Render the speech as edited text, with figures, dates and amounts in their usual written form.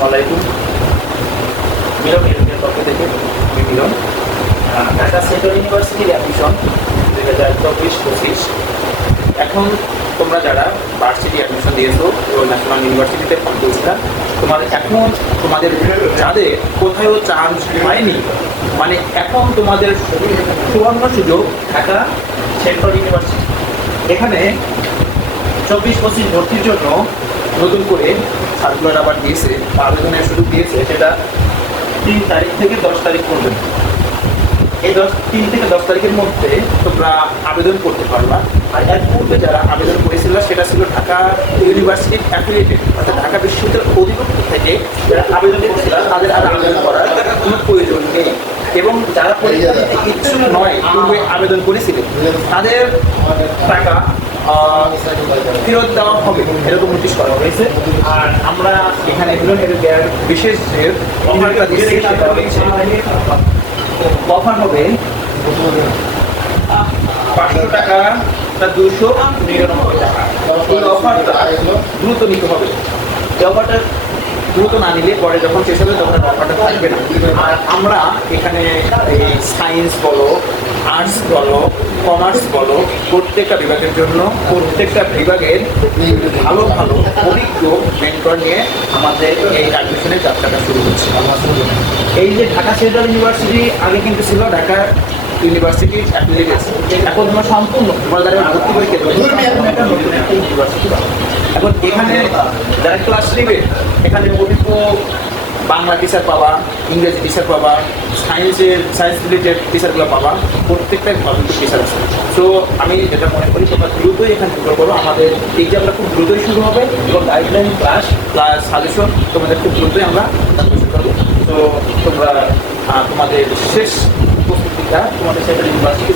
আসসালামু আলাইকুম। মিলন এডুকের পক্ষ থেকে আমি মিলন। ঢাকা সেন্ট্রাল ইউনিভার্সিটির অ্যাডমিশন 2024-25। এখন তোমরা যারা ভার্সিটি অ্যাডমিশন দিয়েছো এবং ন্যাশনাল ইউনিভার্সিটিতে ফর্ম তুলছিলা, তোমাদের যাদের কোথাও চান্স হয়নি, মানে এখন তোমাদের সুবর্ণ সুযোগ ঢাকা সেন্ট্রাল ইউনিভার্সিটি। এখানে 24-25 ভর্তির জন্য নতুন করে সার্কুলার আবার দিয়েছে, আবেদনের সুযোগ দিয়েছে। সেটা 3 তারিখ থেকে 10 তারিখ পর্যন্ত। এই 3 থেকে 10 তারিখের মধ্যে তোমরা আবেদন করতে পারবা। আর এর পূর্বে যারা আবেদন করেছিল সেটা ছিল ঢাকা ইউনিভার্সিটির অ্যাফিলিয়েটেড, অর্থাৎ ঢাকা বিশ্ববিদ্যালয়ের অধিভুক্ত থেকে যারা আবেদন করেছিল তাদের আর আবেদন করার কোনো প্রয়োজন নেই। এবং যারা পরীক্ষা দিতে ইচ্ছুক নয়, পূর্বে আবেদন করেছিলেন, তাদের টাকা ফেরত দেওয়া হবে এরকম নোটিশ করা হয়েছে। আর আমরা এখানে বিশেষ যে অফারটা দিচ্ছি সেটা হচ্ছে অফার হবে 500 টাকা 299 টাকা। এই অফারটা দ্রুত নিতে হবে। এই অফারটা দ্রুত না নিলে পরে যখন শেষ হবে তখন অফারটা থাকবে না। আর আমরা এখানে এই সায়েন্স বলো, আর্টস বলো, কমার্স বলো, প্রত্যেকটা বিভাগের জন্য প্রত্যেকটা বিভাগের ভালো ভালো অভিজ্ঞ মেন্টর নিয়ে আমাদের এই অ্যাডমিশনের যাত্রাটা শুরু হচ্ছে। এই যে ঢাকা সেন্ট্রাল ইউনিভার্সিটি আগে কিন্তু ছিল ঢাকা ইউনিভার্সিটি অ্যাফিলিয়েটেড, এখন তোমার সম্পূর্ণ তোমার দ্বারা ভর্তি পরীক্ষা ইউনিভার্সিটি। এখন এখানে যারা ক্লাস নেবে এখানে অভিজ্ঞ বাংলা টিচার পাবা, ইংরেজি টিচার পাবা, সায়েন্স রিলেটেড টিচারগুলো পাবা, প্রত্যেকটাই অভিজ্ঞ টিচার আছে। সো আমি যেটা মনে করি তোমরা দ্রুতই এখানে ঢুকে করো। আমাদের এক্সামটা খুব দ্রুতই শুরু হবে এবং গাইডলাইন ক্লাস প্লাস সাজেশন তোমাদের খুব দ্রুতই আমরা শুরু করবো। তো তোমরা তোমাদের শেষ প্রস্তুতিটা তোমাদের সেন্ট্রাল ইউনিভার্সিটি